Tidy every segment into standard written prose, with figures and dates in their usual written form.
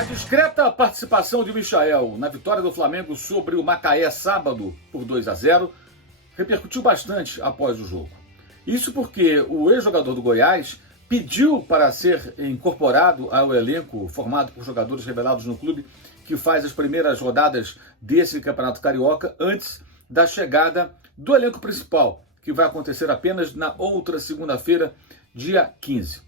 A discreta participação de Michael na vitória do Flamengo sobre o Macaé sábado por 2-0 repercutiu bastante após o jogo. Isso porque o ex-jogador do Goiás pediu para ser incorporado ao elenco formado por jogadores revelados no clube que faz as primeiras rodadas desse Campeonato Carioca antes da chegada do elenco principal, que vai acontecer apenas na outra segunda-feira, dia 15.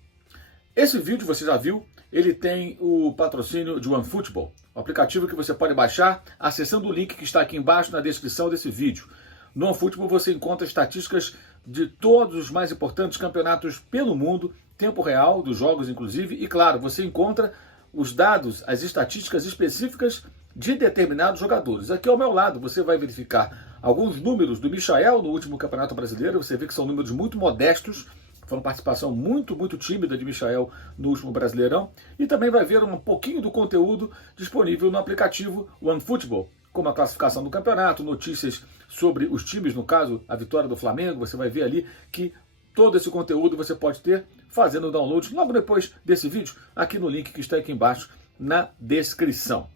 Esse vídeo você já viu, ele tem o patrocínio de OneFootball, o aplicativo que você pode baixar acessando o link que está aqui embaixo na descrição desse vídeo. No OneFootball você encontra estatísticas de todos os mais importantes campeonatos pelo mundo, tempo real dos jogos inclusive, e claro, você encontra os dados, as estatísticas específicas de determinados jogadores. Aqui ao meu lado você vai verificar alguns números do Michael no último Campeonato Brasileiro, você vê que são números muito modestos, foi uma participação muito tímida de Michael no último Brasileirão, e também vai ver um pouquinho do conteúdo disponível no aplicativo OneFootball, como a classificação do campeonato, notícias sobre os times, no caso, a vitória do Flamengo. Você vai ver ali que todo esse conteúdo você pode ter fazendo o download logo depois desse vídeo, aqui no link que está aqui embaixo na descrição.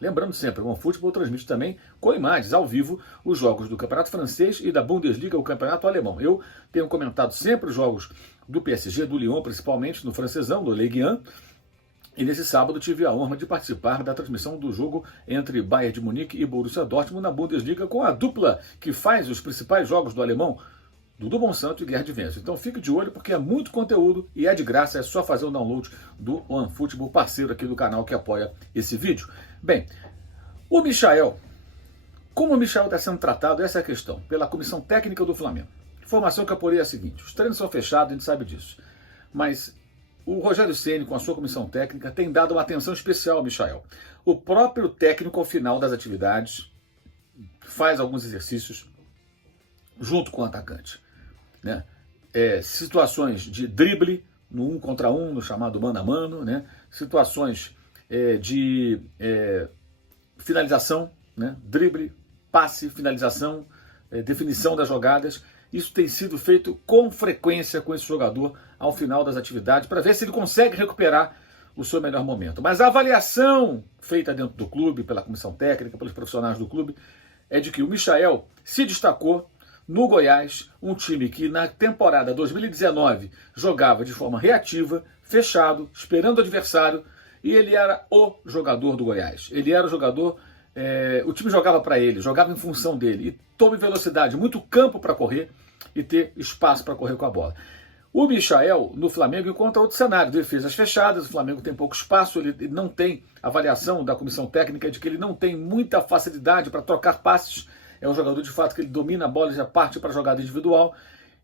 Lembrando sempre, o OneFootball transmite também com imagens ao vivo os jogos do Campeonato Francês e da Bundesliga, o Campeonato Alemão. Eu tenho comentado sempre os jogos do PSG, do Lyon, principalmente no francesão, do Ligue 1. E nesse sábado tive a honra de participar da transmissão do jogo entre Bayern de Munique e Borussia Dortmund na Bundesliga com a dupla que faz os principais jogos do alemão, Dudu Monsanto e Gerd Wenzel. Então fique de olho porque é muito conteúdo e é de graça, é só fazer o download do OneFootball, parceiro aqui do canal que apoia esse vídeo. Bem, o Michael, como o Michael está sendo tratado, essa é a questão, pela comissão técnica do Flamengo. A informação que eu apurei é a seguinte: os treinos são fechados, a gente sabe disso, mas o Rogério Ceni, com a sua comissão técnica, tem dado uma atenção especial ao Michael. O próprio técnico, ao final das atividades, faz alguns exercícios junto com o atacante, né? Situações de drible no 1 contra 1, no chamado mano a mano, né? Situações de finalização, né? Drible, passe, finalização, definição das jogadas. Isso tem sido feito com frequência com esse jogador ao final das atividades, para ver se ele consegue recuperar o seu melhor momento. Mas a avaliação feita dentro do clube, pela comissão técnica, pelos profissionais do clube, é de que o Michael se destacou no Goiás, um time que na temporada 2019 jogava de forma reativa, fechado, esperando o adversário, e ele era o jogador do Goiás. Ele era o jogador, o time jogava para ele, jogava em função dele, e tome velocidade, muito campo para correr e ter espaço para correr com a bola. O Michael, no Flamengo, encontra outro cenário, defesas fechadas, o Flamengo tem pouco espaço, ele não tem avaliação da comissão técnica de que ele não tem muita facilidade para trocar passes, é um jogador de fato que ele domina a bola e já parte para a jogada individual,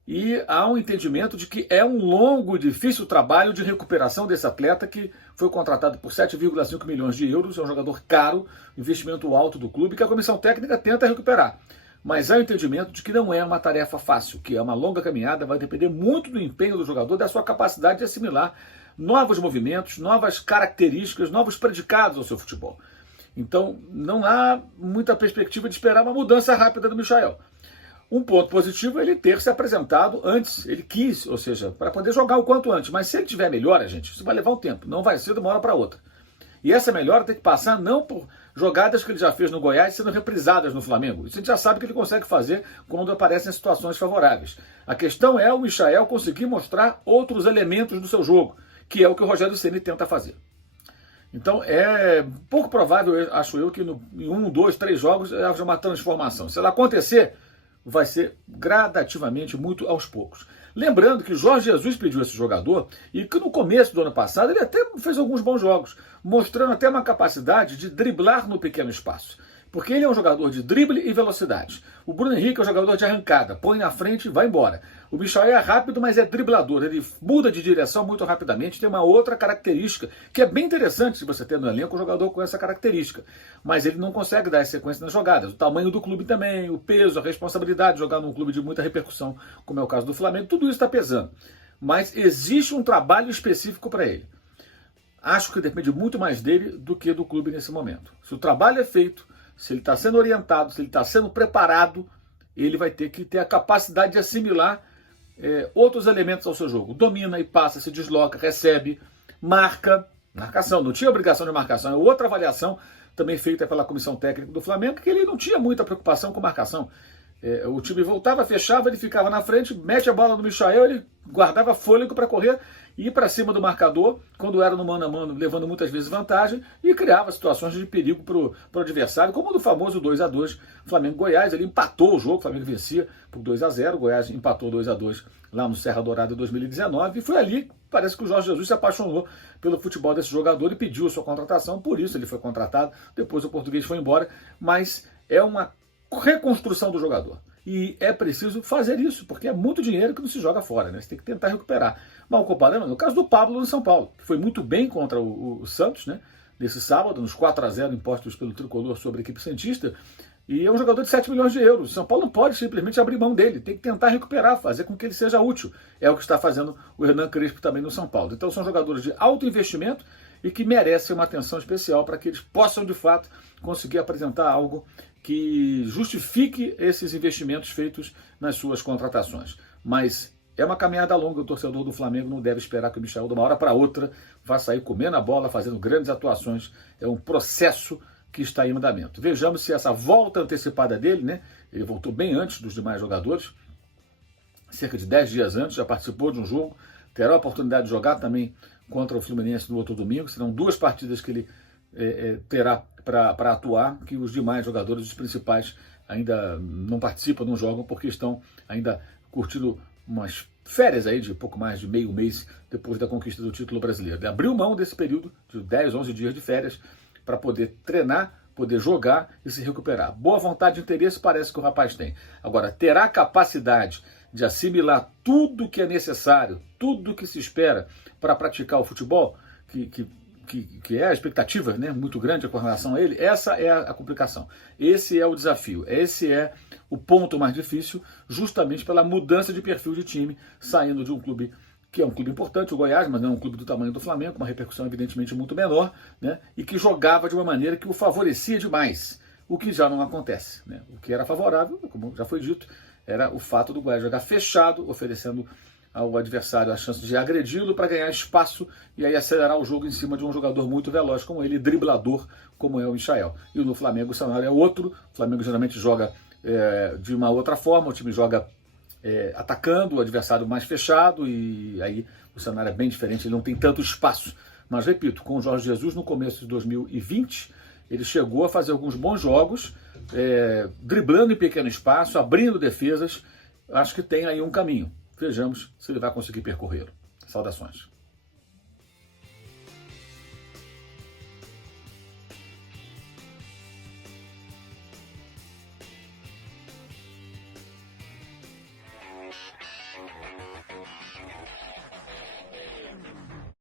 e há um entendimento de que é um longo e difícil trabalho de recuperação desse atleta que foi contratado por 7,5 milhões de euros, é um jogador caro, investimento alto do clube, que a comissão técnica tenta recuperar. Mas há o entendimento de que não é uma tarefa fácil, que é uma longa caminhada, vai depender muito do empenho do jogador, da sua capacidade de assimilar novos movimentos, novas características, novos predicados ao seu futebol. Então, não há muita perspectiva de esperar uma mudança rápida do Michael. Um ponto positivo é ele ter se apresentado antes, ele quis, ou seja, para poder jogar o quanto antes. Mas se ele tiver melhora, gente, isso vai levar um tempo, não vai ser de uma hora para outra. E essa melhora tem que passar não por jogadas que ele já fez no Goiás sendo reprisadas no Flamengo. Isso a gente já sabe que ele consegue fazer quando aparecem situações favoráveis. A questão é o Michael conseguir mostrar outros elementos do seu jogo, que é o que o Rogério Ceni tenta fazer. Então é pouco provável, acho eu, que em 1, 2, 3 jogos haja uma transformação. Se ela acontecer, vai ser gradativamente, muito aos poucos. Lembrando que Jorge Jesus pediu esse jogador e que no começo do ano passado ele até fez alguns bons jogos, mostrando até uma capacidade de driblar no pequeno espaço. Porque ele é um jogador de drible e velocidade. O Bruno Henrique é um jogador de arrancada, põe na frente e vai embora. O Michael é rápido, mas é driblador. Ele muda de direção muito rapidamente, tem uma outra característica, que é bem interessante se você ter no elenco um jogador com essa característica. Mas ele não consegue dar sequência nas jogadas. O tamanho do clube também, o peso, a responsabilidade de jogar num clube de muita repercussão, como é o caso do Flamengo, tudo isso está pesando. Mas existe um trabalho específico para ele. Acho que depende muito mais dele do que do clube nesse momento. Se o trabalho é feito, se ele está sendo orientado, se ele está sendo preparado, ele vai ter que ter a capacidade de assimilar outros elementos ao seu jogo. Domina e passa, se desloca, recebe, marca, Marcação, não tinha obrigação de marcação. É outra avaliação também feita pela comissão técnica do Flamengo, que ele não tinha muita preocupação com marcação. O time voltava, fechava, ele ficava na frente, mete a bola no Michael, ele guardava fôlego para correr e ir para cima do marcador, quando era no mano a mano, levando muitas vezes vantagem, e criava situações de perigo para o adversário, como no famoso 2-2 Flamengo-Goiás. Ele empatou o jogo, o Flamengo vencia por 2-0, o Goiás empatou 2-2 lá no Serra Dourada em 2019, e foi ali, parece que o Jorge Jesus se apaixonou pelo futebol desse jogador e pediu a sua contratação, por isso ele foi contratado, depois o português foi embora, mas é uma reconstrução do jogador. E é preciso fazer isso, porque é muito dinheiro que não se joga fora, né? Você tem que tentar recuperar. Mal comparando, no caso do Pablo no São Paulo, que foi muito bem contra o Santos, né? Nesse sábado, nos 4-0 impostos pelo Tricolor sobre a equipe santista, e é um jogador de 7 milhões de euros. O São Paulo não pode simplesmente abrir mão dele, tem que tentar recuperar, fazer com que ele seja útil. É o que está fazendo o Hernan Crespo também no São Paulo. Então são jogadores de alto investimento e que merecem uma atenção especial para que eles possam, de fato, conseguir apresentar algo que justifique esses investimentos feitos nas suas contratações. Mas é uma caminhada longa, o torcedor do Flamengo não deve esperar que o Michael, de uma hora para outra, vá sair comendo a bola, fazendo grandes atuações. É um processo que está em andamento. Vejamos se essa volta antecipada dele, né? Ele voltou bem antes dos demais jogadores, cerca de 10 dias antes, já participou de um jogo, terá a oportunidade de jogar também contra o Fluminense no outro domingo. Serão 2 partidas que ele terá para atuar, que os demais jogadores, os principais, ainda não participam, não jogam, porque estão ainda curtindo umas férias aí de pouco mais de meio mês depois da conquista do título brasileiro. Ele abriu mão desse período de 10, 11 dias de férias para poder treinar, poder jogar e se recuperar. Boa vontade e interesse parece que o rapaz tem. Agora, terá capacidade de assimilar tudo que é necessário, tudo que se espera para praticar o futebol, que é a expectativa, né, muito grande com relação a ele. Essa é a complicação. Esse é o desafio. Esse é o ponto mais difícil, justamente pela mudança de perfil de time, saindo de um clube que é um clube importante, o Goiás, mas não é um clube do tamanho do Flamengo, uma repercussão evidentemente muito menor, né, e que jogava de uma maneira que o favorecia demais, o que já não acontece, né? O que era favorável, como já foi dito, era o fato do Goiás jogar fechado, oferecendo ao adversário a chance de agredi-lo para ganhar espaço e aí acelerar o jogo em cima de um jogador muito veloz como ele, driblador como é o Michael. E no Flamengo o cenário é outro. O Flamengo geralmente joga de uma outra forma, o time joga atacando o adversário mais fechado e aí o cenário é bem diferente, ele não tem tanto espaço. Mas repito, com o Jorge Jesus no começo de 2020, ele chegou a fazer alguns bons jogos, driblando em pequeno espaço, abrindo defesas. Acho que tem aí um caminho. Vejamos se ele vai conseguir percorrê-lo. Saudações.